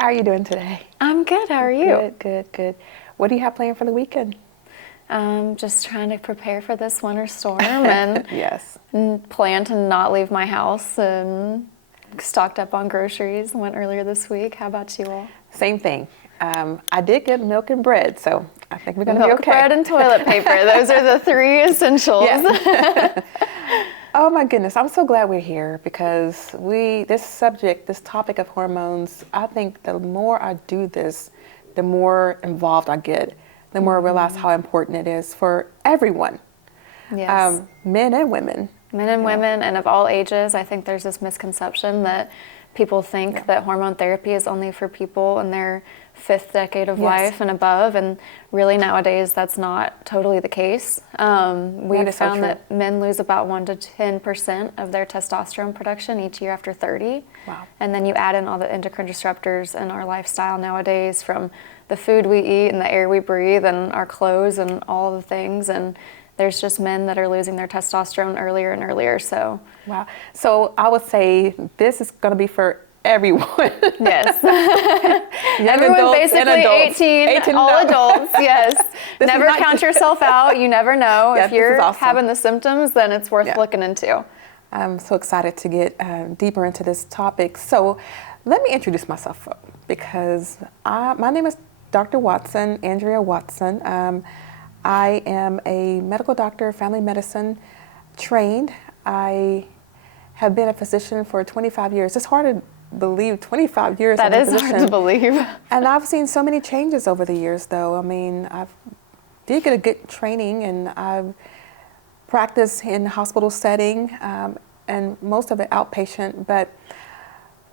How are you doing today? I'm good. How are you? Good. What do you have planned for the weekend? Just trying to prepare for this winter storm and Yes. plan to not leave my house and stocked up on groceries. Went earlier this week. How about you all? Same thing. I did get milk and bread, so I think we're going to be Milk, okay. bread, and toilet paper. Those are the three essentials. Yes. Oh my goodness, I'm so glad we're here because this topic of hormones, I think the more I do this, the more involved I get, the more I realize how important it is for everyone, Yes. men and women. Men and women, and of all ages. I think there's this misconception that people think that hormone therapy is only for people in their fifth decade of life and above, and really nowadays that's not totally the case. We've found that men lose about 1 to 10% of their testosterone production each year after 30. Wow. And then you add in all the endocrine disruptors in our lifestyle nowadays, from the food we eat and the air we breathe and our clothes and all the things, and there's just men that are losing their testosterone earlier and earlier. So wow. So I would say this is going to be for everyone. yes. Everyone basically 18 all adults, yes. Never count yourself out. You never know. If you're having the symptoms, then it's worth looking into. I'm so excited to get deeper into this topic. So let me introduce myself because my name is Dr. Watson, Andrea Watson. I am a medical doctor, family medicine trained. I have been a physician for 25 years. It's hard to believe 25 years. That is hard to believe. And I've seen so many changes over the years, though. I mean, I did get a good training, and I've practiced in hospital setting, and most of it outpatient. But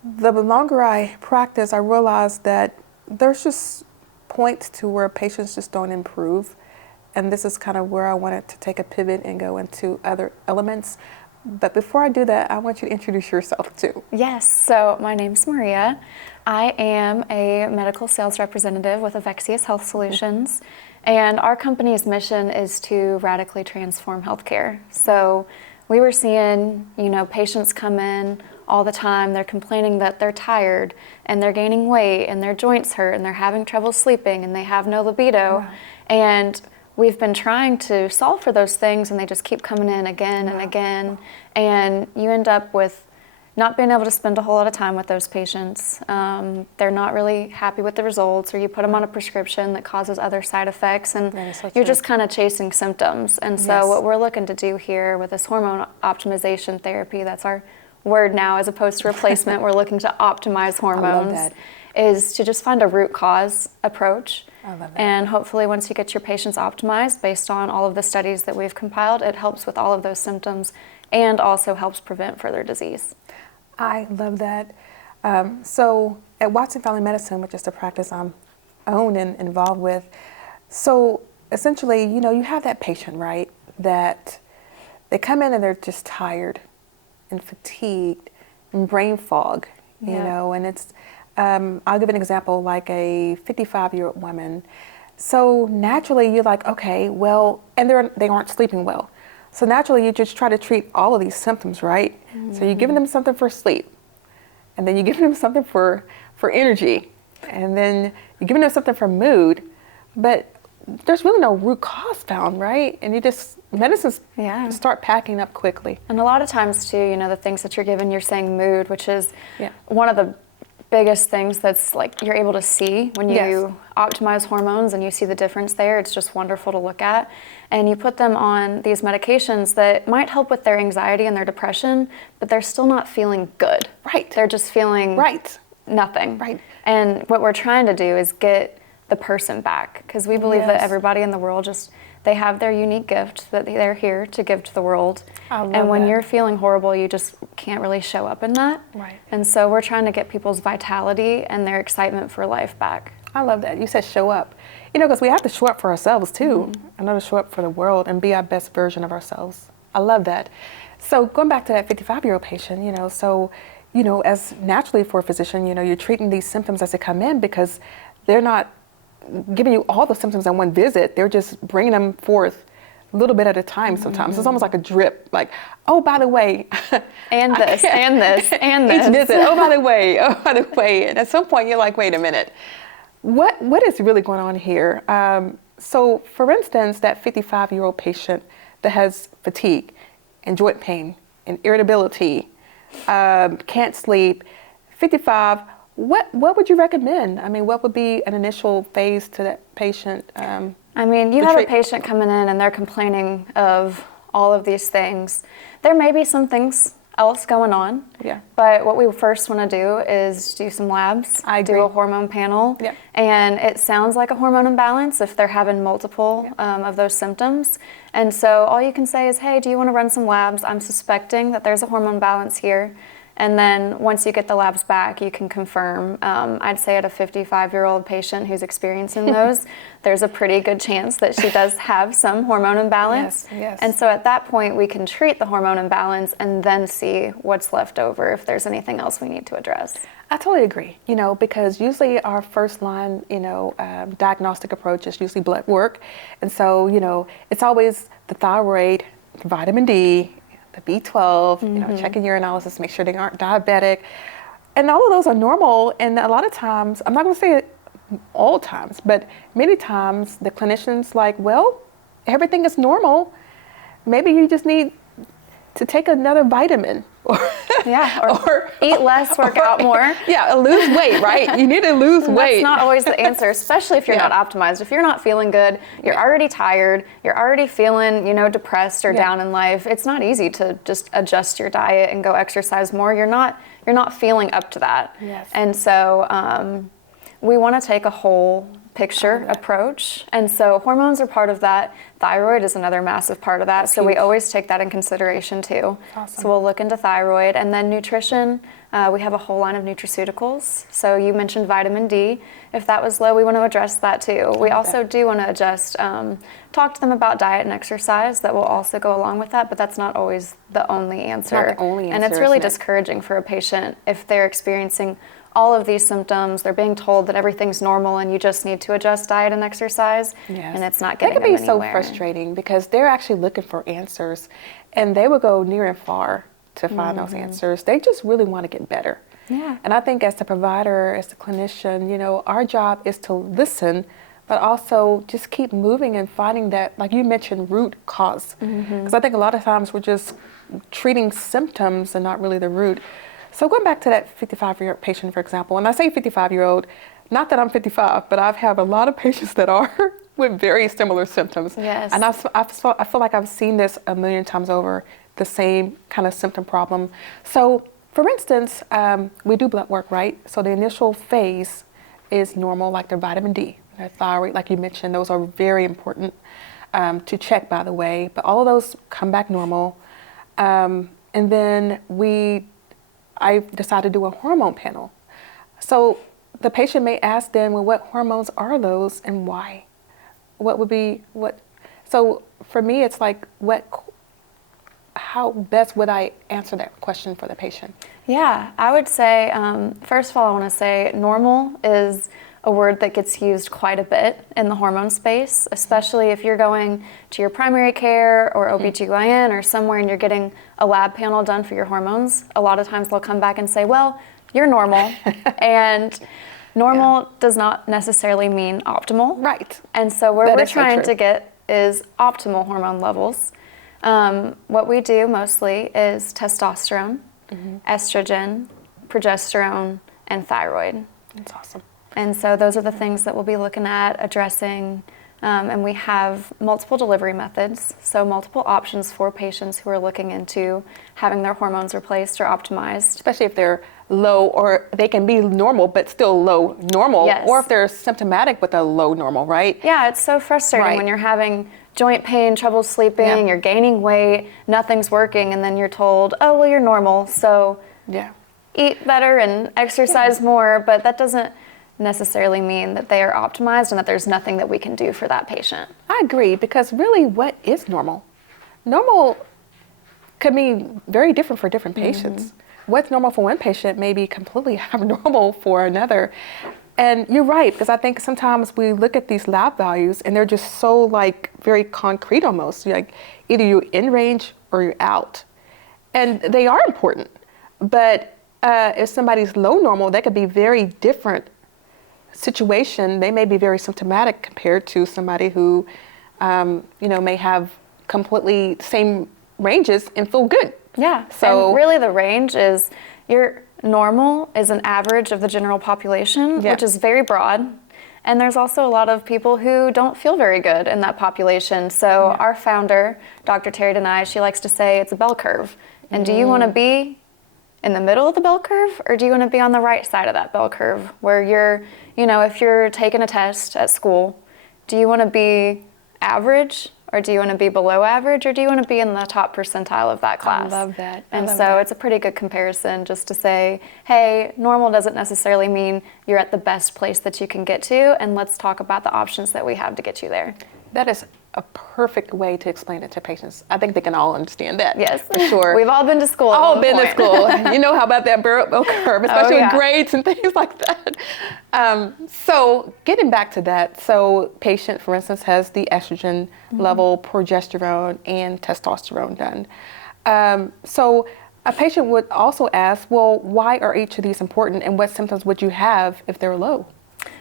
the longer I practice, I realize that there's just points to where patients just don't improve. And this is kind of where I wanted to take a pivot and go into other elements. But before I do that, I want you to introduce yourself too. Yes, so my name's Maria. I am a medical sales representative with Evexias Health Solutions, and our company's mission is to radically transform healthcare. So we were seeing, patients come in all the time. They're complaining that they're tired and they're gaining weight and their joints hurt and they're having trouble sleeping and they have no libido. Wow. And we've been trying to solve for those things, and they just keep coming in again and again. And you end up with not being able to spend a whole lot of time with those patients. They're not really happy with the results, or you put them on a prescription that causes other side effects, and you're just kind of chasing symptoms. And so what we're looking to do here with this hormone optimization therapy, that's our word now as opposed to replacement, we're looking to optimize hormones, is to just find a root cause approach. And hopefully once you get your patients optimized based on all of the studies that we've compiled, it helps with all of those symptoms and also helps prevent further disease. I love that. So at Watson Family Medicine, which is the practice I'm own and involved with, so essentially, you have that patient, right, that they come in and they're just tired and fatigued and brain fog, and it's, I'll give an example, like a 55-year-old woman. So naturally you're like, okay, well, and they aren't sleeping well. So naturally you just try to treat all of these symptoms, right? Mm-hmm. So you're giving them something for sleep, and then you're giving them something for energy, and then you're giving them something for mood, but there's really no root cause found, right? And medicines start packing up quickly. And a lot of times too, the things that you're given, you're saying mood, which is one of the biggest things that's like you're able to see when you optimize hormones and you see the difference there. It's just wonderful to look at. And you put them on these medications that might help with their anxiety and their depression, but they're still not feeling good. Right. They're just feeling nothing. Right. And what we're trying to do is get the person back, because we believe that everybody in the world they have their unique gift that they're here to give to the world. And when you're feeling horrible, you just can't really show up in that. Right. And so we're trying to get people's vitality and their excitement for life back. I love that. You said show up. Because we have to show up for ourselves too. In order to show up for the world and be our best version of ourselves. I love that. So going back to that 55-year-old patient, as naturally for a physician, you're treating these symptoms as they come in, because they're not giving you all the symptoms in one visit. They're just bringing them forth little bit at a time sometimes. It's almost like a drip, like, oh, by the way. And this, and this, and this. Each visit, oh, by the way, oh, by the way. And at some point you're like, wait a minute, what is really going on here? So for instance, that 55-year-old patient that has fatigue and joint pain and irritability, can't sleep, 55, what would you recommend? I mean, what would be an initial phase to that patient? I mean, you have a patient coming in and they're complaining of all of these things. There may be some things else going on. Yeah. But what we first want to do is do some labs, I agree. do a hormone panel. Yeah. And it sounds like a hormone imbalance if they're having multiple of those symptoms. And so all you can say is, hey, do you want to run some labs? I'm suspecting that there's a hormone imbalance here. And then once you get the labs back, you can confirm. I'd say at a 55-year-old patient who's experiencing those, there's a pretty good chance that she does have some hormone imbalance. Yes, yes. And so at that point, we can treat the hormone imbalance and then see what's left over if there's anything else we need to address. I totally agree, because usually our first line, diagnostic approach is usually blood work. And so, it's always the thyroid, vitamin D, the B12, checking your analysis, make sure they aren't diabetic. And all of those are normal. And a lot of times, I'm not going to say it all times, but many times the clinician's like, well, everything is normal. Maybe you just need to take another vitamin. Or eat less, work out more. Yeah, lose weight, right? You need to lose weight. That's not always the answer, especially if you're not optimized. If you're not feeling good, you're already tired, you're already feeling, depressed or down in life. It's not easy to just adjust your diet and go exercise more. You're not feeling up to that. Yes. And so we want to take a whole picture approach. And so hormones are part of that. Thyroid is another massive part of that. That's so huge. we always take that in consideration too. Awesome. So we'll look into thyroid. And then nutrition, we have a whole line of nutraceuticals. So you mentioned vitamin D. If that was low, we want to address that too. We also do want to adjust, talk to them about diet and exercise. That will also go along with that, but that's not always the only answer. Not the only answer, and it's really isn't it? discouraging for a patient if they're experiencing all of these symptoms, they're being told that everything's normal and you just need to adjust diet and exercise, and it's not getting them anywhere. That can be so frustrating because they're actually looking for answers, and they will go near and far to find those answers. They just really want to get better. Yeah. And I think as the provider, as the clinician, our job is to listen, but also just keep moving and finding that, like you mentioned, root cause. Because I think a lot of times we're just treating symptoms and not really the root. So going back to that 55-year-old patient, for example, and I say 55-year-old, not that I'm 55, but I've had a lot of patients that are with very similar symptoms. Yes. And I feel like I've seen this a million times over, the same kind of symptom problem. So for instance, we do blood work, right? So the initial phase is normal, like their vitamin D, their thyroid, like you mentioned, those are very important to check, by the way, but all of those come back normal. And then I decided to do a hormone panel. So the patient may ask then, well, what hormones are those and why? So for me, it's like, how best would I answer that question for the patient? Yeah, I would say, first of all, I want to say normal is a word that gets used quite a bit in the hormone space, especially if you're going to your primary care or OBGYN or somewhere and you're getting a lab panel done for your hormones. A lot of times they'll come back and say, well, you're normal. And normal does not necessarily mean optimal. Right. And so where we're so trying true. to get is optimal hormone levels. What we do mostly is testosterone, estrogen, progesterone, and thyroid. That's awesome. And so those are the things that we'll be looking at addressing. And we have multiple delivery methods, so multiple options for patients who are looking into having their hormones replaced or optimized. Especially if they're low, or they can be normal but still low normal, Yes. or if they're symptomatic with a low normal, right? Yeah, it's so frustrating Right. when you're having joint pain, trouble sleeping, Yeah. you're gaining weight, nothing's working, and then you're told, oh, well, you're normal, so Yeah. eat better and exercise more, but that doesn't necessarily mean that they are optimized and that there's nothing that we can do for that patient. I agree, because really, what is normal? Normal could be very different for different patients. What's normal for one patient may be completely abnormal for another. And you're right, because I think sometimes we look at these lab values and they're just so like very concrete almost. Like either you're in range or you're out. And they are important. But if somebody's low normal, that could be very different situation. They may be very symptomatic compared to somebody who, may have completely same ranges and feel good. Yeah. So and really the range is your normal is an average of the general population, Yeah. which is very broad. And there's also a lot of people who don't feel very good in that population. So our founder, Dr. Terry Denai, she likes to say it's a bell curve. And do you want to be in the middle of the bell curve, or do you want to be on the right side of that bell curve where you're, if you're taking a test at school, do you want to be average, or do you want to be below average, or do you want to be in the top percentile of that class? I love that. And so it's a pretty good comparison just to say, hey, normal doesn't necessarily mean you're at the best place that you can get to, and let's talk about the options that we have to get you there. That is a perfect way to explain it to patients. I think they can all understand that. Yes, for sure. We've all been to school. All been to school. You know how about that bell curve, especially with yeah. grades and things like that. So getting back to that, so patient, for instance, has the estrogen level, progesterone, and testosterone done. So a patient would also ask, well, why are each of these important, and what symptoms would you have if they're low?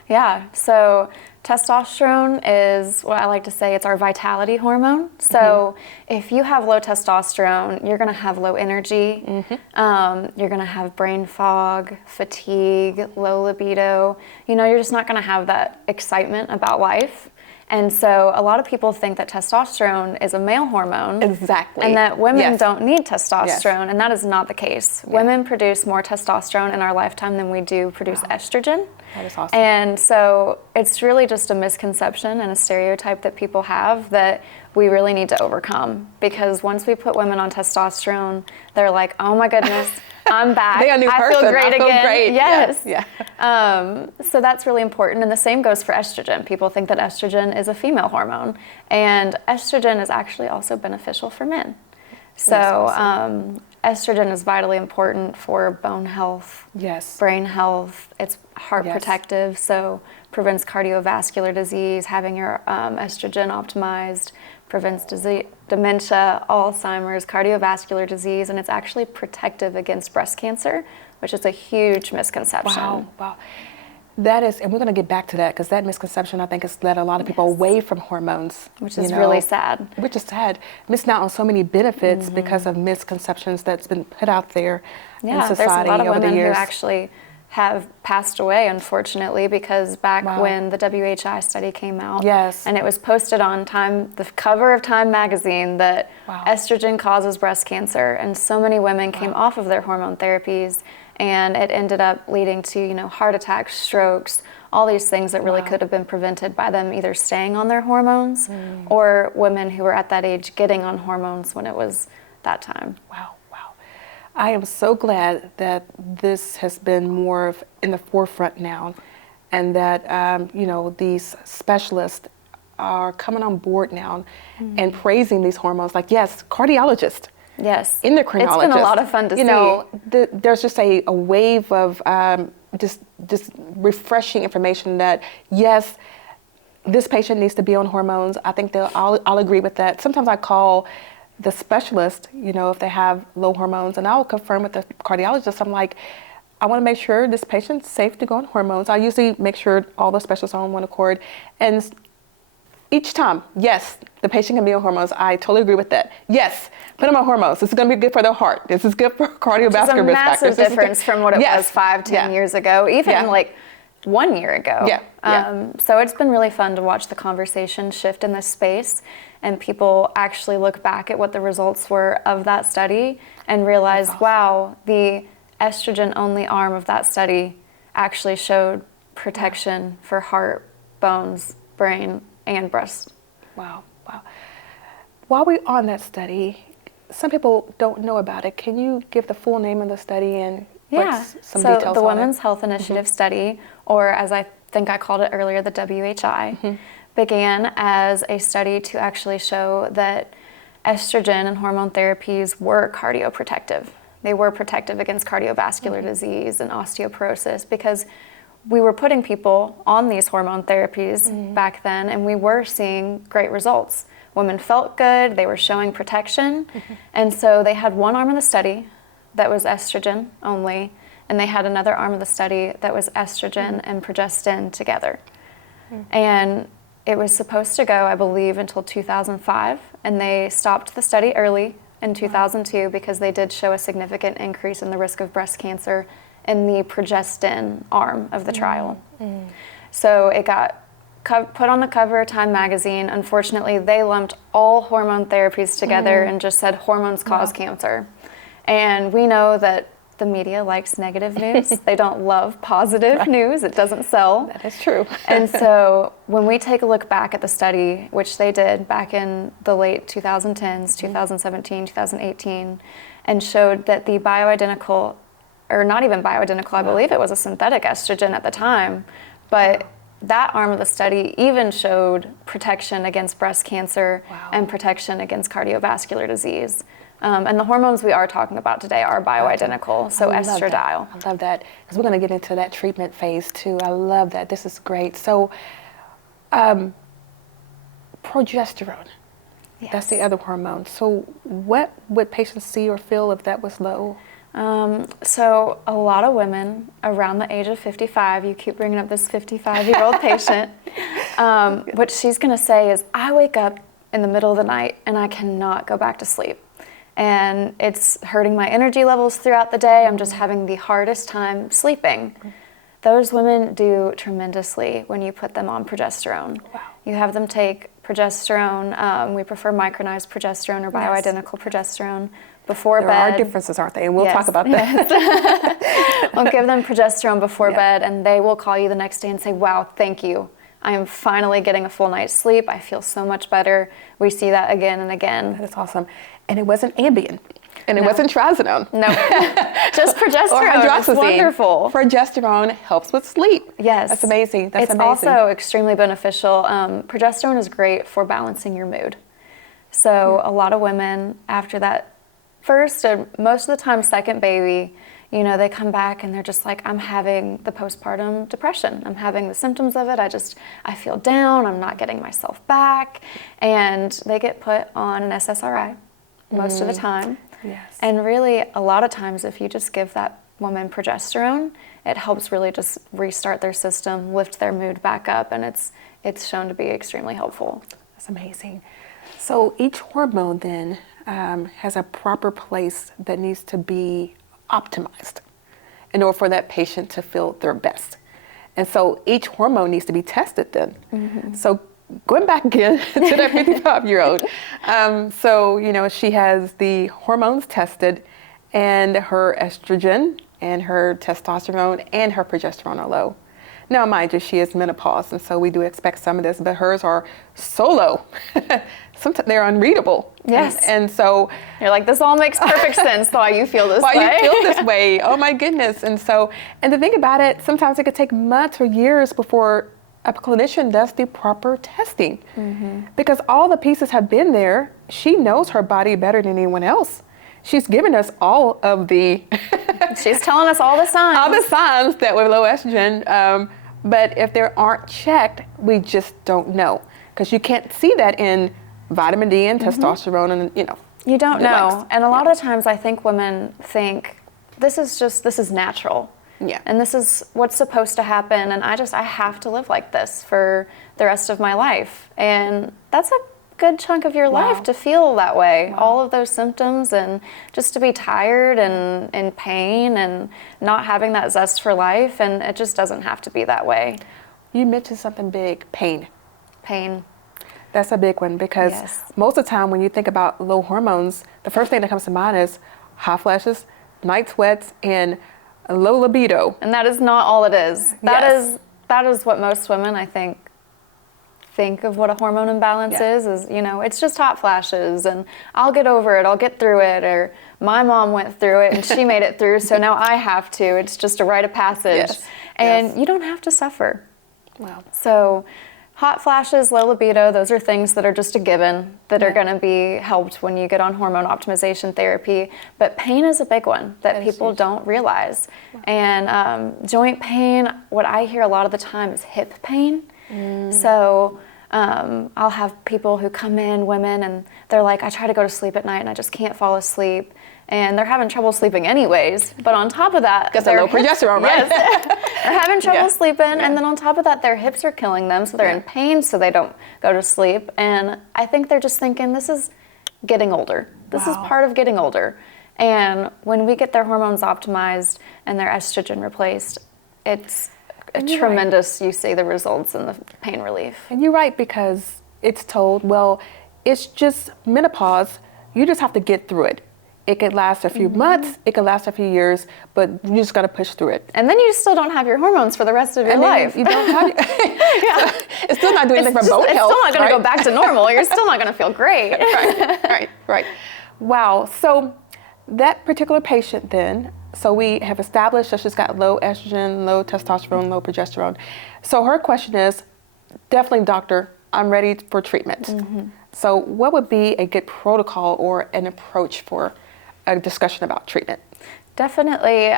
Yeah, so testosterone is what I like to say, it's our vitality hormone. So if you have low testosterone, you're going to have low energy, you're going to have brain fog, fatigue, low libido. You're just not going to have that excitement about life. And so a lot of people think that testosterone is a male hormone. Exactly. And that women Yes. don't need testosterone, and that is not the case. Women produce more testosterone in our lifetime than we do produce estrogen. That is awesome. And so it's really just a misconception and a stereotype that people have that we really need to overcome. Because once we put women on testosterone, they're like, oh my goodness, I'm back. They're a new I person. feel great I feel again. great. Yes. Yeah. So that's really important. And the same goes for estrogen. People think that estrogen is a female hormone. And estrogen is actually also beneficial for men. So estrogen is vitally important for bone health, Yes. brain health. It's heart protective, so prevents cardiovascular disease. Having your estrogen optimized prevents dementia, Alzheimer's, cardiovascular disease, and it's actually protective against breast cancer, which is a huge misconception. Wow. That is, and we're going to get back to that, because that misconception, I think, has led a lot of people away from hormones. Which is really sad. Which is sad. Missing out on so many benefits because of misconceptions that's been put out there in society over the years. There's a lot of women who actually have passed away, unfortunately, because back when the WHI study came out, and it was posted on the cover of Time magazine, that estrogen causes breast cancer, and so many women came off of their hormone therapies, and it ended up leading to, heart attacks, strokes, all these things that really could have been prevented by them either staying on their hormones or women who were at that age getting on hormones when it was that time. Wow. I am so glad that this has been more in the forefront now, and that, these specialists are coming on board now and praising these hormones. Like, yes, cardiologists. Yes. Endocrinologists. It's been a lot of fun to see. There's just a wave of just refreshing information that, yes, this patient needs to be on hormones. I think I'll agree with that. Sometimes I call the specialist, if they have low hormones, and I'll confirm with the cardiologist. I'm like, I want to make sure this patient's safe to go on hormones. I usually make sure all the specialists are on one accord. And each time, yes, the patient can be on hormones. I totally agree with that. Yes, put them on hormones. This is going to be good for their heart. This is good for cardiovascular risk factors. It's a massive difference from what it was 5-10 years ago, even like 1 year ago. So it's been really fun to watch the conversation shift in this space, and people actually look back at what the results were of that study and realize, wow, the estrogen-only arm of that study actually showed protection for heart, bones, brain, and breast. Wow. While we're on that study, some people don't know about it. Can you give the full name of the study and some details on it? The Women's Health Initiative study, or as I think I called it earlier, the WHI, began as a study to actually show that estrogen and hormone therapies were cardioprotective. They were protective against cardiovascular disease and osteoporosis, because we were putting people on these hormone therapies back then, and we were seeing great results. Women felt good, they were showing protection, and so they had one arm of the study that was estrogen only, and they had another arm of the study that was estrogen and progestin together. And it was supposed to go, I believe, until 2005, and they stopped the study early in 2002 because they did show a significant increase in the risk of breast cancer in the progestin arm of the trial. So it got put on the cover of Time magazine. Unfortunately, they lumped all hormone therapies together and just said hormones cause cancer. And we know that the media likes negative news. They don't love positive news. It doesn't sell. That is true. And so when we take a look back at the study, which they did back in the late 2010s, 2017, 2018, and showed that the bioidentical, or not even bioidentical, I believe it was a synthetic estrogen at the time, but that arm of the study even showed protection against breast cancer and protection against cardiovascular disease. And the hormones we are talking about today are bioidentical, so estradiol. I love that, because we're going to get into that treatment phase too. I love that. This is great. So, progesterone, that's the other hormone. So what would patients see or feel if that was low? So a lot of women around the age of 55, you keep bringing up this 55-year-old patient, what she's going to say is, I wake up in the middle of the night and I cannot go back to sleep. And it's hurting my energy levels throughout the day. I'm just having the hardest time sleeping. Those women do tremendously when you put them on progesterone. Wow. You have them take progesterone. We prefer micronized progesterone or bioidentical progesterone before bed. There are differences, aren't they? And we'll talk about that. We'll give them progesterone before bed, and they will call you the next day and say, wow, thank you. I am finally getting a full night's sleep. I feel so much better. We see that again and again. That is awesome. And it wasn't Ambien. And it wasn't trazodone. No, just progesterone. Or hydroxyzine. It's wonderful. Progesterone helps with sleep. Yes. That's amazing. That's it's amazing. also extremely beneficial. Progesterone is great for balancing your mood. So a lot of women after that first, and most of the time second baby, you know, they come back and they're just like, I'm having the postpartum depression. I'm having the symptoms of it. I feel down. I'm not getting myself back. And they get put on an SSRI most of the time. Yes. And really, a lot of times, if you just give that woman progesterone, it helps really just restart their system, lift their mood back up, and it's shown to be extremely helpful. That's amazing. So each hormone then has a proper place that needs to be optimized in order for that patient to feel their best. And so each hormone needs to be tested then. So going back again to that 55-year-old. So, you know, she has the hormones tested, and her estrogen and her testosterone and her progesterone are low. Now, mind you, she is menopause, and so we do expect some of this, but hers are so low. Sometimes they're unreadable. Yes. And so You're like, this all makes perfect sense why you feel this way. why you feel this way. Oh my goodness. And so, and to think about it, sometimes it could take months or years before a clinician does the proper testing. Because all the pieces have been there. She knows her body better than anyone else. She's given us all of the She's telling us all the signs. all the signs that we're low estrogen. But if they aren't checked, we just don't know. Because you can't see that in vitamin D and testosterone and, you know. You don't the know. likes. And a lot of times I think women think, this is natural. Yeah. And this is what's supposed to happen, and I have to live like this for the rest of my life. And that's a good chunk of your life to feel that way. All of those symptoms, and just to be tired and in pain and not having that zest for life, and it just doesn't have to be that way. You mentioned something big, pain. Pain. That's a big one, because most of the time when you think about low hormones, the first thing that comes to mind is hot flashes, night sweats, and low libido. And that is not all it is. Yes. That is what most women, I think of what a hormone imbalance is, you know, it's just hot flashes and I'll get over it, I'll get through it, or my mom went through it and she made it through, so now I have to. It's just a rite of passage. Yes. And you don't have to suffer. Wow. So Hot flashes, low libido, those are things that are just a given that are going to be helped when you get on hormone optimization therapy. But pain is a big one that people don't realize. Wow. And joint pain, what I hear a lot of the time is hip pain. So I'll have people who come in, women, and they're like, I try to go to sleep at night and I just can't fall asleep. And they're having trouble sleeping anyways. But on top of that, because they're low progesterone, right? Yes, they're having trouble sleeping. And then on top of that, their hips are killing them. So they're in pain, so they don't go to sleep. And I think they're just thinking, this is getting older. This is part of getting older. And when we get their hormones optimized and their estrogen replaced, it's tremendous. You see the results in the pain relief. And you're right, because it's told, well, it's just menopause. You just have to get through it. It could last a few months, it could last a few years, but you just got to push through it. And then you still don't have your hormones for the rest of your life. You don't have so it's still not doing anything for bone health. It's still not going to go back to normal. You're still not going to feel great. Right. Wow. So that particular patient then, so we have established that she's got low estrogen, low testosterone, low progesterone. So her question is, definitely, doctor, I'm ready for treatment. So what would be a good protocol or an approach for a discussion about treatment? Definitely.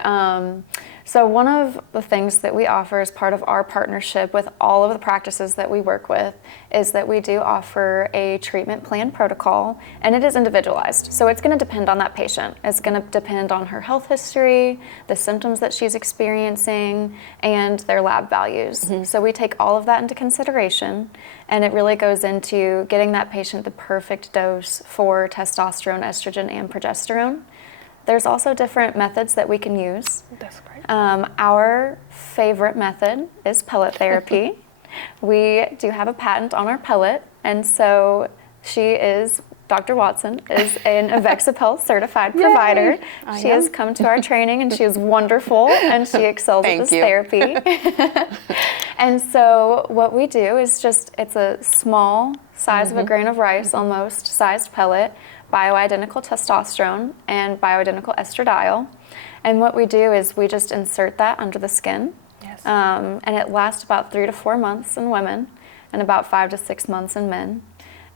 So one of the things that we offer as part of our partnership with all of the practices that we work with is that we do offer a treatment plan protocol, and it is individualized. So it's going to depend on that patient. It's going to depend on her health history, the symptoms that she's experiencing, and their lab values. So we take all of that into consideration, and it really goes into getting that patient the perfect dose for testosterone, estrogen, and progesterone. There's also different methods that we can use. That's great. Our favorite method is pellet therapy. We do have a patent on our pellet, and so Dr. Watson is an Evexias Health certified provider. She has come to our training, and she is wonderful, and she excels at this therapy. And so what we do is it's a small size of a grain of rice, almost, sized pellet, bioidentical testosterone and bioidentical estradiol. And what we do is we just insert that under the skin. And it lasts about 3 to 4 months in women and about 5 to 6 months in men.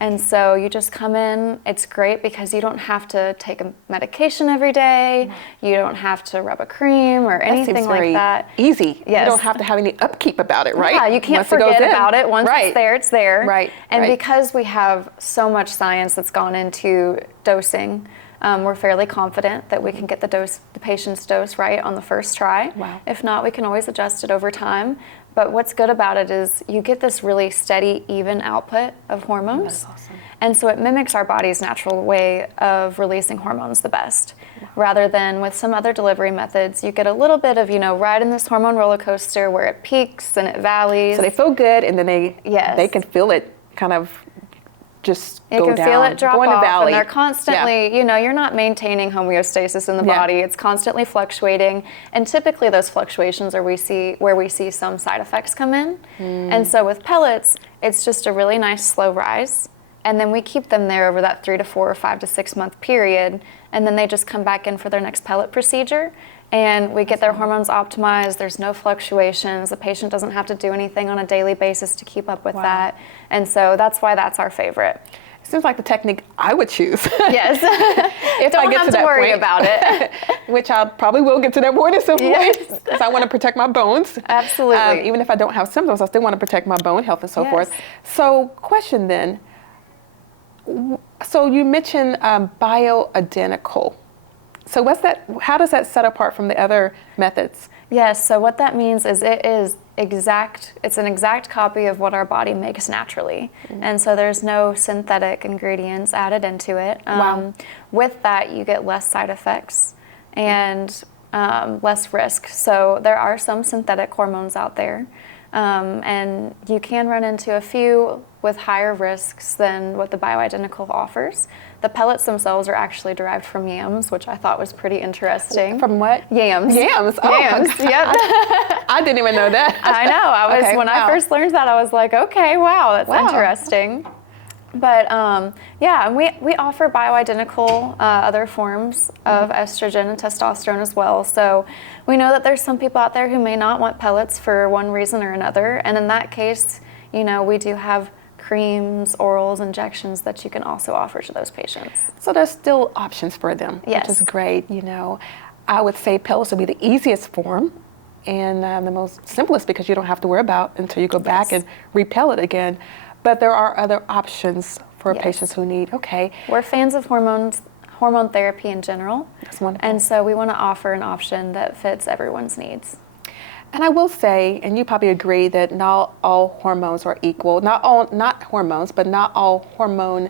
And so you just come in. It's great because you don't have to take a medication every day. You don't have to rub a cream or anything like that. Easy. Yes. You don't have to have any upkeep about it, right? Yeah, you can't forget about it. Once it's there, it's there. Right. And because we have so much science that's gone into dosing, we're fairly confident that we can get the patient's dose right on the first try. Wow. If not, we can always adjust it over time. But what's good about it is you get this really steady, even output of hormones. That's awesome. And so it mimics our body's natural way of releasing hormones the best. Rather than with some other delivery methods, you get a little bit of, riding this hormone roller coaster where it peaks and it valleys. So they feel good, and then they can feel it kind of just go down. You can feel it drop off, valley. and they're constantly, you're not maintaining homeostasis in the body. It's constantly fluctuating, and typically those fluctuations are where we see some side effects come in. And so with pellets, it's just a really nice slow rise, and then we keep them there over that 3 to 4 or 5 to 6 month period, and then they just come back in for their next pellet procedure. And we get their hormones optimized. There's no fluctuations. The patient doesn't have to do anything on a daily basis to keep up with that. And so that's why that's our favorite. It seems like the technique I would choose. Yes. If I get to that worry point, about it. Which I probably will get to that point at some point, because I want to protect my bones. Absolutely. Even if I don't have symptoms, I still want to protect my bone health and so forth. So question then, so you mentioned bioidentical. So what's that? How does that set apart from the other methods? Yes, so what that means is it's an exact copy of what our body makes naturally. And so there's no synthetic ingredients added into it. With that, you get less side effects and less risk. So there are some synthetic hormones out there, and you can run into a few with higher risks than what the bioidentical offers. The pellets themselves are actually derived from yams, which I thought was pretty interesting. From what? Yams. Yams. Oh, yams. Yep. I didn't even know that. I know. When I first learned that, I was like, okay, wow, that's interesting. But and we offer bioidentical other forms of estrogen and testosterone as well. So we know that there's some people out there who may not want pellets for one reason or another, and in that case, we do have creams, orals, injections that you can also offer to those patients. So there's still options for them, Yes. which is great. I would say pellets would be the easiest form and the most simplest because you don't have to worry about until you go back Yes. and repel it again. But there are other options for Yes. patients who need, okay. We're fans of hormone therapy in general. That's wonderful. And so we want to offer an option that fits everyone's needs. And I will say, and you probably agree, that not all hormones are equal. Not hormones, but not all hormone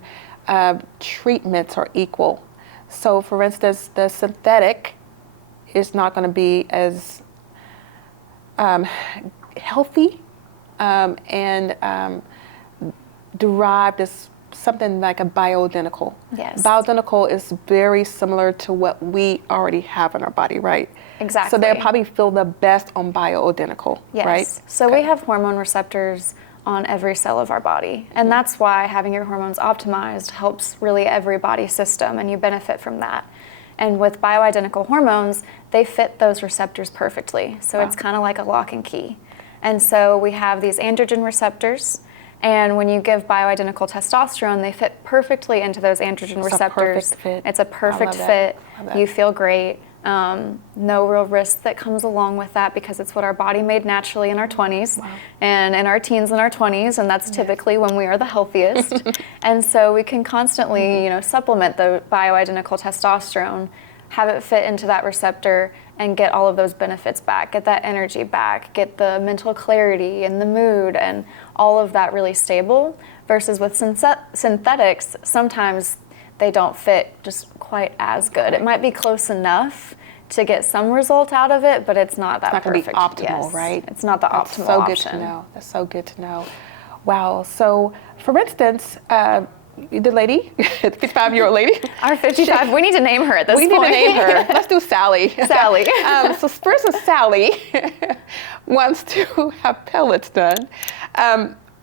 treatments are equal. So for instance, the synthetic is not going to be as healthy and derived as something like a bioidentical. Yes. Bioidentical is very similar to what we already have in our body, right? Exactly. So they'll probably feel the best on bioidentical, Yes. right? So Okay. we have hormone receptors on every cell of our body. And that's why having your hormones optimized helps really every body system, and you benefit from that. And with bioidentical hormones, they fit those receptors perfectly. So Wow. it's kind of like a lock and key. And so we have these androgen receptors. And when you give bioidentical testosterone, they fit perfectly into those androgen It's a receptors. perfect fit. It's a I perfect love that. fit. Love that. You feel great. No real risk that comes along with that because it's what our body made naturally in our 20s Wow. and in our teens and our 20s, and that's typically when we are the healthiest. And so we can constantly, supplement the bioidentical testosterone, have it fit into that receptor, and get all of those benefits back, get that energy back, get the mental clarity and the mood and all of that really stable. Versus with synthetics, sometimes they don't fit just quite as good. It might be close enough to get some result out of it, but it's not that It's not going perfect. to be optimal, Yes. right? It's not the That's optimal so option. good to know. That's so good to know. Wow. So, for instance, the lady, the 55-year-old lady. Our 55, we need to name her at this We point. need to name her. Let's do Sally. Sally. So, person Sally wants to have pellets done.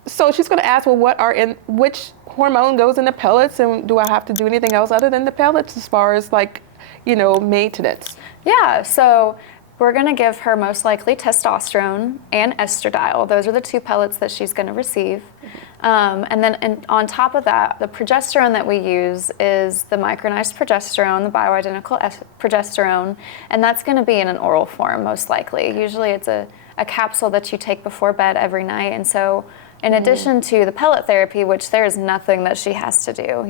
So she's going to ask, well, which hormone goes in the pellets, and do I have to do anything else other than the pellets as far as maintenance? Yeah, so we're going to give her most likely testosterone and estradiol. Those are the two pellets that she's going to receive. And then on top of that, the progesterone that we use is the micronized progesterone, the bioidentical progesterone, and that's going to be in an oral form most likely. Usually it's a capsule that you take before bed every night. And so in addition to the pellet therapy, which there is nothing that she has to do,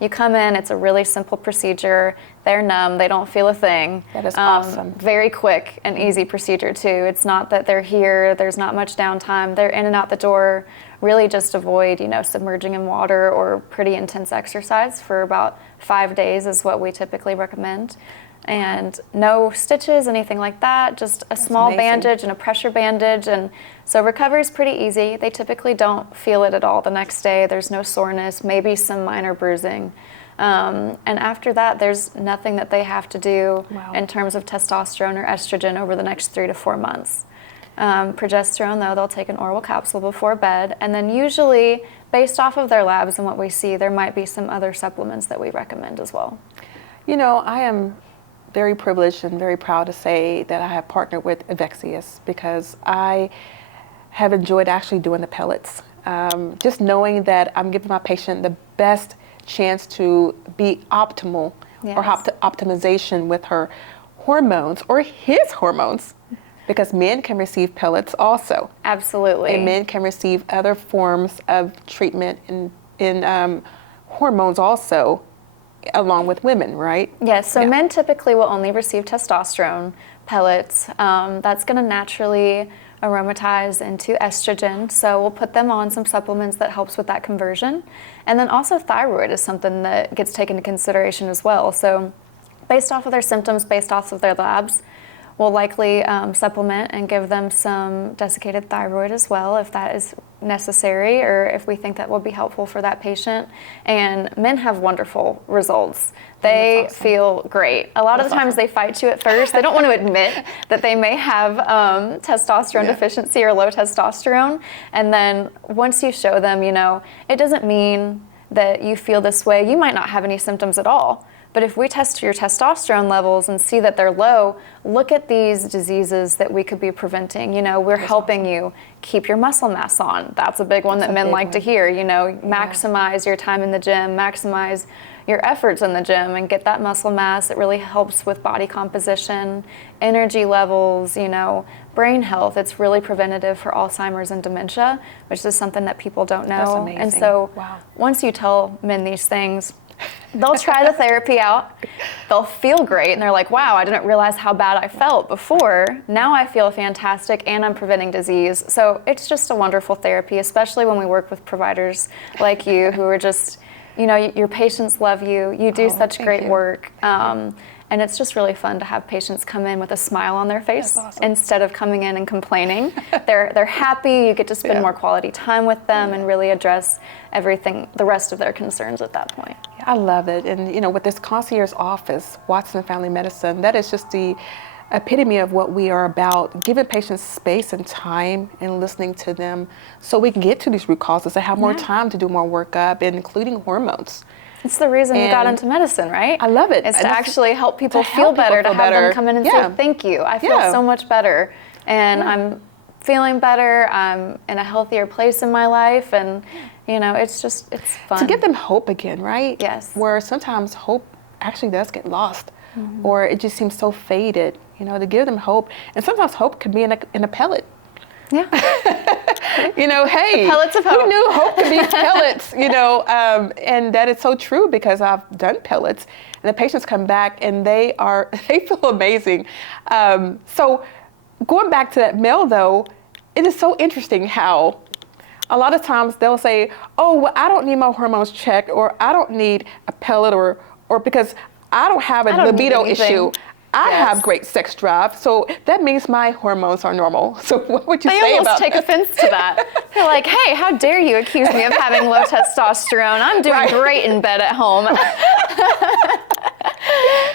you come in, it's a really simple procedure. They're numb, they don't feel a thing. That is awesome. Very quick and easy procedure too. It's not that they're here, there's not much downtime. They're in and out the door. Really just avoid, submerging in water or pretty intense exercise for about 5 days is what we typically recommend. And no stitches, anything like that, just a small amazing. bandage and a pressure bandage. And so recovery is pretty easy. They typically don't feel it at all the next day. There's no soreness, maybe some minor bruising. And after that, there's nothing that they have to do Wow. in terms of testosterone or estrogen over the next 3 to 4 months. Progesterone, though, they'll take an oral capsule before bed. And then usually, based off of their labs and what we see, there might be some other supplements that we recommend as well. I am very privileged and very proud to say that I have partnered with Evexias because I have enjoyed actually doing the pellets. Just knowing that I'm giving my patient the best chance to be optimal or Yes. optimization with her hormones or his hormones, because men can receive pellets also. Absolutely. And men can receive other forms of treatment in hormones also, along with women, right? Yes, so Yeah. men typically will only receive testosterone pellets. That's going to naturally aromatize into estrogen, so we'll put them on some supplements that helps with that conversion. And then also thyroid is something that gets taken into consideration as well. So based off of their symptoms, based off of their labs, we'll likely supplement and give them some desiccated thyroid as well if that is necessary or if we think that will be helpful for that patient. And men have wonderful results. They That's awesome. feel great. A lot of That's the times awesome. they fight you at first. They don't want to admit that they may have testosterone Yeah. deficiency or low testosterone. And then once you show them, it doesn't mean that you feel this way. You might not have any symptoms at all. But if we test your testosterone levels and see that they're low, look at these diseases that we could be preventing. You know, we're helping you keep your muscle mass on. That's a big one that men like to hear. You know, maximize your time in the gym, maximize your efforts in the gym and get that muscle mass. It really helps with body composition, energy levels, you know, brain health. It's really preventative for Alzheimer's and dementia, which is something that people don't know. That's amazing. And so once you tell men these things, they'll try the therapy out, they'll feel great, and they're like, wow, I didn't realize how bad I felt before. Now I feel fantastic and I'm preventing disease. So it's just a wonderful therapy, especially when we work with providers like you who are just, you know, your patients love you. You do such great work. And it's just really fun to have patients come in with a smile on their face instead of coming in and complaining. They're happy. You get to spend more quality time with them and really address everything, the rest of their concerns at that point. I love it. And, you know, with this concierge office, Watson Family Medicine, that is just the epitome of what we are about, giving patients space and time and listening to them so we can get to these root causes and have more time to do more workup, including hormones. It's the reason you got into medicine, right? I love it. It's to actually help people feel better, to have them come in and say, thank you, I feel so much better. And I'm feeling better, I'm in a healthier place in my life, and you know, it's fun. To give them hope again, right? Yes. Where sometimes hope actually does get lost, or it just seems so faded, you know, to give them hope. And sometimes hope can be in a pellet. Yeah. You know, hey, the pellets of hope. Who knew hope could be pellets, you know, and that is so true because I've done pellets and the patients come back and they feel amazing. So going back to that male though, it is so interesting how a lot of times they'll say, oh, well, I don't need my hormones checked, or I don't need a pellet, or because I don't have a libido issue. I have great sex drive, so that means my hormones are normal. So what would you say about that? They almost take offense to that. They're like, hey, how dare you accuse me of having low testosterone? I'm doing great in bed at home.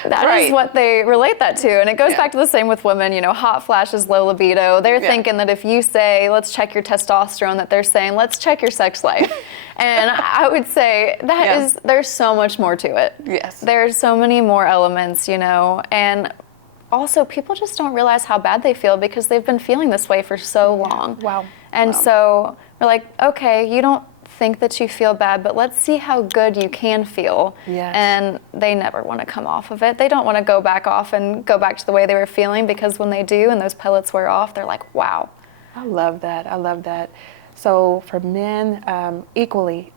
That is what they relate that to. And it goes back to the same with women, you know, hot flashes, low libido. They're thinking that if you say, let's check your testosterone, that they're saying, let's check your sex life. And I would say there's so much more to it. Yes. There's so many more elements, you know, and also people just don't realize how bad they feel because they've been feeling this way for so long. Wow. And so we're like, okay, you don't think that you feel bad, but let's see how good you can feel. Yes. And they never want to come off of it. They don't want to go back off and go back to the way they were feeling, because when they do and those pellets wear off, they're like, wow. I love that. I love that. So for men, equally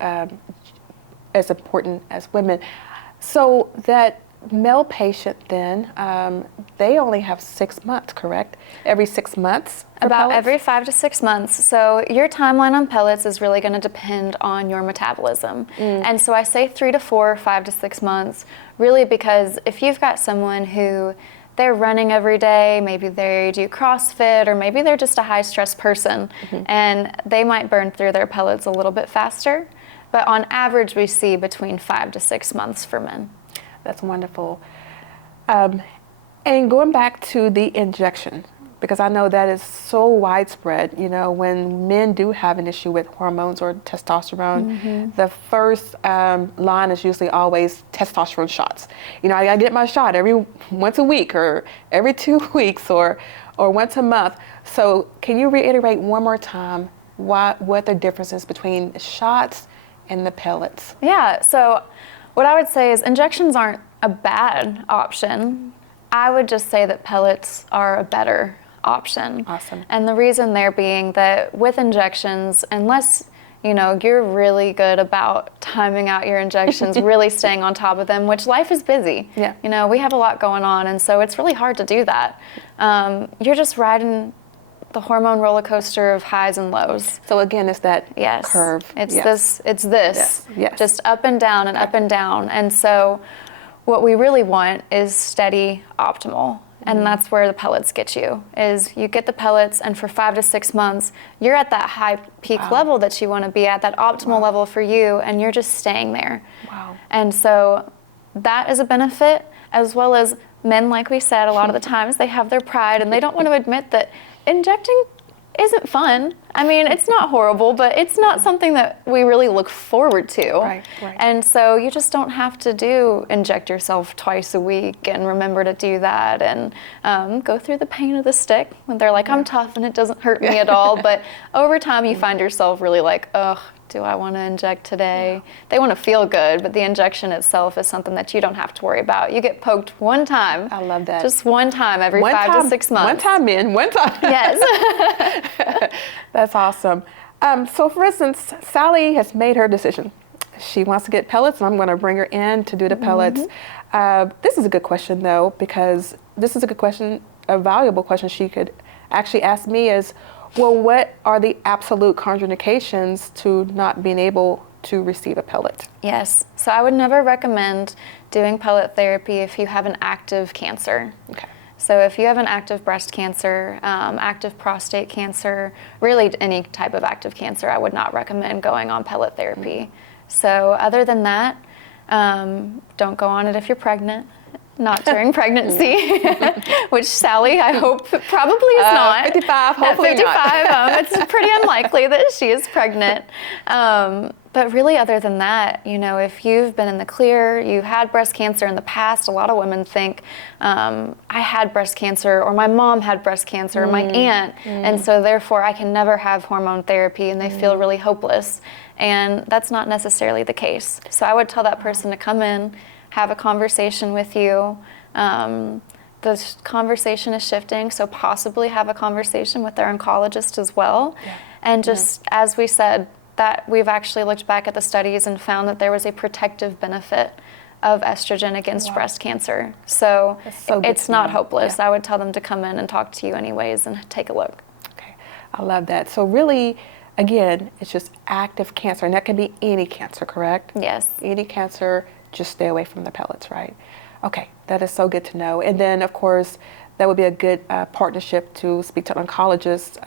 as important as women. So that male patient then, they only have 6 months, correct? Every 6 months? About every 5 to 6 months. So your timeline on pellets is really going to depend on your metabolism. And so I say 3 to 4, 5 to 6 months, really, because if you've got someone who they're running every day, maybe they do CrossFit, or maybe they're just a high stress person, and they might burn through their pellets a little bit faster. But on average, we see between 5 to 6 months for men. That's wonderful. And going back to the injection, because I know that is so widespread, you know, when men do have an issue with hormones or testosterone, the first line is usually always testosterone shots. You know, I gotta get my shot once a week, or every 2 weeks, or once a month. So can you reiterate one more time what the difference is between the shots and the pellets? Yeah, so what I would say is injections aren't a bad option. I would just say that pellets are a better option. Awesome. And the reason there being that with injections, unless you know you're really good about timing out your injections, really staying on top of them, which life is busy. Yeah. You know, we have a lot going on, and so it's really hard to do that. You're just riding the hormone roller coaster of highs and lows. So again, it's that curve. It's this, Yes. just up and down and up and down. And so what we really want is steady, optimal. And that's where the pellets get you, is you get the pellets, and for 5 to 6 months, you're at that high peak level that you want to be at, that optimal level for you, and you're just staying there. Wow. And so that is a benefit, as well as men, like we said, a lot of the times they have their pride and they don't want to admit that injecting isn't fun. I mean, it's not horrible, but it's not something that we really look forward to. Right. And so you just don't have to inject yourself twice a week and remember to do that and go through the pain of the stick when they're like, I'm tough and it doesn't hurt me at all. But over time, you find yourself really like, ugh, do I want to inject today? They want to feel good, but the injection itself is something that you don't have to worry about. You get poked one time. I love that. Just one time every 5 to 6 months. One time, one time. Yes. That's awesome. So for instance, Sally has made her decision. She wants to get pellets, and I'm going to bring her in to do the pellets. This is a good question, though, because this is a good question, a valuable question she could actually ask me is, well, what are the absolute contraindications to not being able to receive a pellet? Yes. So I would never recommend doing pellet therapy if you have an active cancer. Okay. So if you have an active breast cancer, active prostate cancer, really any type of active cancer, I would not recommend going on pellet therapy. So other than that, don't go on it if you're pregnant. Not during pregnancy, which Sally, I hope, probably is not. 55, hopefully At 55, not. it's pretty unlikely that she is pregnant. But really, other than that, you know, if you've been in the clear, you had breast cancer in the past, a lot of women think, I had breast cancer, or my mom had breast cancer, or my aunt, and so therefore I can never have hormone therapy, and they feel really hopeless. And that's not necessarily the case. So I would tell that person to come in, have a conversation with you. The conversation is shifting, so possibly have a conversation with their oncologist as well. And just as we said, that we've actually looked back at the studies and found that there was a protective benefit of estrogen against breast cancer. So, it's not hopeless. I would tell them to come in and talk to you anyways and take a look. Okay, I love that. So really, again, it's just active cancer, and that can be any cancer, correct? Yes. Any cancer. Just stay away from the pellets, right? Okay, that is so good to know. And then, of course, that would be a good partnership to speak to an oncologist,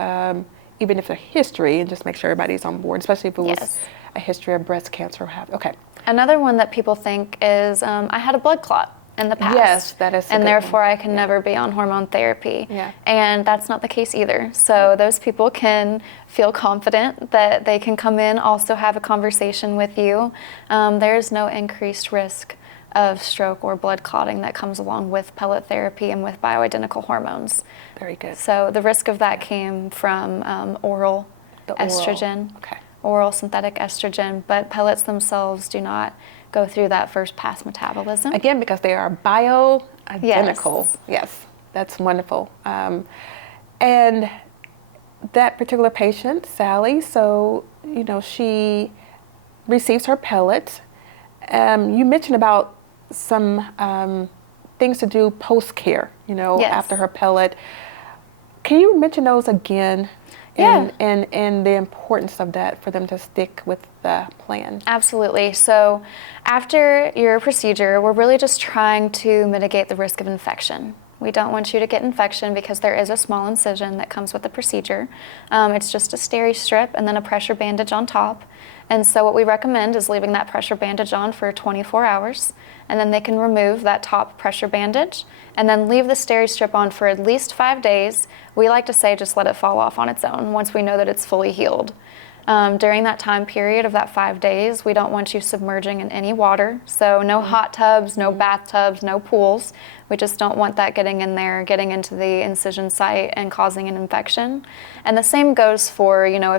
even if there's a history, and just make sure everybody's on board, especially if it was a history of breast cancer. Okay. Another one that people think is, I had a blood clot in the past. Yes, that is. And therefore I can never be on hormone therapy. Yeah. And that's not the case either. So those people can feel confident that they can come in, also have a conversation with you. There's no increased risk of stroke or blood clotting that comes along with pellet therapy and with bioidentical hormones. Very good. So the risk of that came from oral estrogen, oral synthetic estrogen, but pellets themselves do not go through that first pass metabolism. Again, because they are bioidentical. Yes, that's wonderful. And that particular patient, Sally, so, you know, she receives her pellet. You mentioned about some things to do post-care, you know, after her pellet. Can you mention those again? And the importance of that for them to stick with the plan. Absolutely. So after your procedure, we're really just trying to mitigate the risk of infection. We don't want you to get infection because there is a small incision that comes with the procedure. It's just a steri strip and then a pressure bandage on top. And so what we recommend is leaving that pressure bandage on for 24 hours, and then they can remove that top pressure bandage and then leave the steri strip on for at least 5 days. We like to say just let it fall off on its own once we know that it's fully healed. During that time period of that 5 days, we don't want you submerging in any water. So no hot tubs, no bathtubs, no pools. We just don't want that getting in there, getting into the incision site and causing an infection. And the same goes for, you know,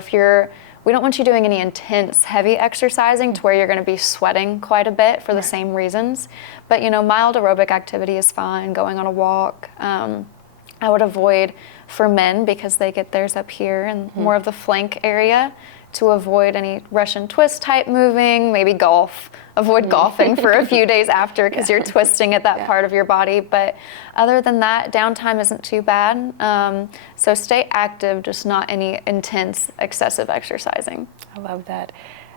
we don't want you doing any intense, heavy exercising to where you're going to be sweating quite a bit for the same reasons. But, you know, mild aerobic activity is fine, going on a walk. I would avoid for men because they get theirs up here and more of the flank area, to avoid any Russian twist type moving, maybe golf. Avoid golfing for a few days after because you're twisting at that part of your body. But other than that, downtime isn't too bad. So stay active, just not any intense, excessive exercising. I love that.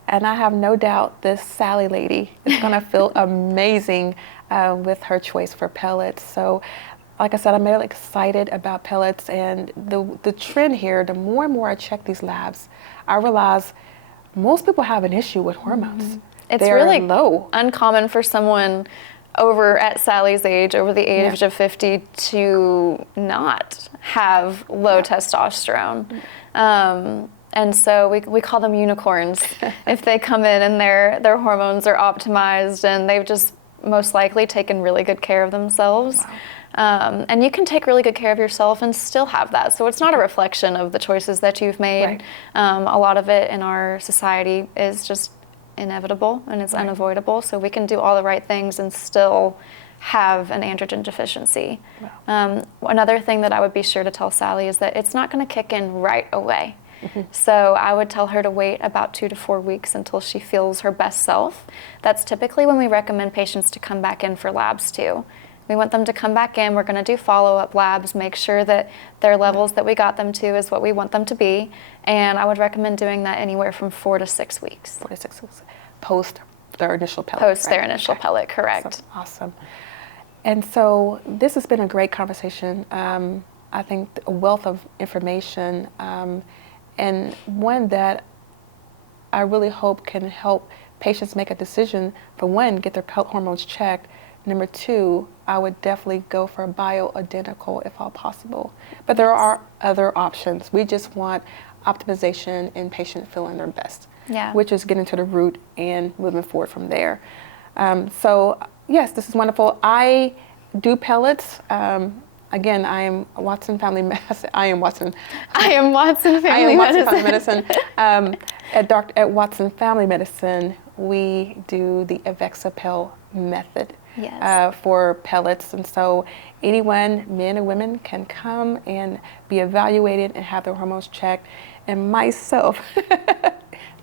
And I have no doubt this Sally lady is going to feel amazing with her choice for pellets. So like I said, I'm really excited about pellets, and the trend here, the more and more I check these labs, I realize most people have an issue with hormones. It's They're really low. uncommon for someone over at Sally's age, over the age of 50, to not have low testosterone. And so we call them unicorns if they come in and their hormones are optimized and they've just most likely taken really good care of themselves. Wow. And you can take really good care of yourself and still have that. So it's not a reflection of the choices that you've made. Right. A lot of it in our society is just inevitable and it's unavoidable. So we can do all the right things and still have an androgen deficiency. Wow. Another thing that I would be sure to tell Sally is that it's not going to kick in right away. Mm-hmm. So I would tell her to wait about 2 to 4 weeks until she feels her best self. That's typically when we recommend patients to come back in for labs too. We want them to come back in. We're going to do follow-up labs, make sure that their levels that we got them to is what we want them to be. And I would recommend doing that anywhere from 4 to 6 weeks. 4 to 6 weeks post their initial pellet. Post their right? initial pellet, correct. Awesome. And so this has been a great conversation. I think a wealth of information, and one that I really hope can help patients make a decision for one, get their hormones checked. Number two, I would definitely go for a bioidentical if all possible. But there are other options. We just want optimization and patient feeling their best, which is getting to the root and moving forward from there. So yes, this is wonderful. I do pellets. Again, I am Watson Family Medicine. I am Watson Family Medicine. At Watson Family Medicine, we do the Evexias Health method for pellets, and so anyone, men and women, can come and be evaluated and have their hormones checked. And myself,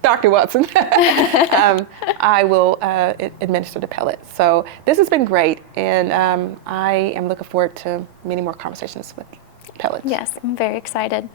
Dr. Watson, I will administer the pellet. So this has been great, and I am looking forward to many more conversations with pellets. Yes, I'm very excited.